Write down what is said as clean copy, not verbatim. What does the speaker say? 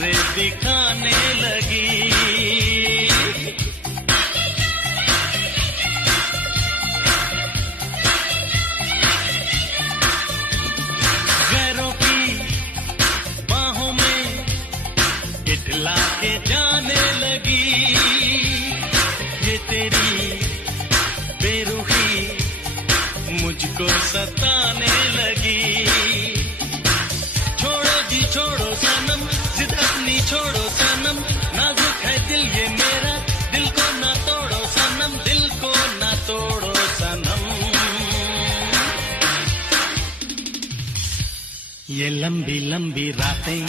नखरे दिखाने लगी। गैरों की बाहों में इठला के जाने लगी। ये तेरी बेरुखी मुझको सताने लगी। छोड़ो जी छोड़ो सनम, जिद अपनी छोड़ो सनम, नाजुक है दिल ये मेरा, दिल को ना तोड़ो सनम, दिल को ना तोड़ो सनम। ये लंबी लंबी रातें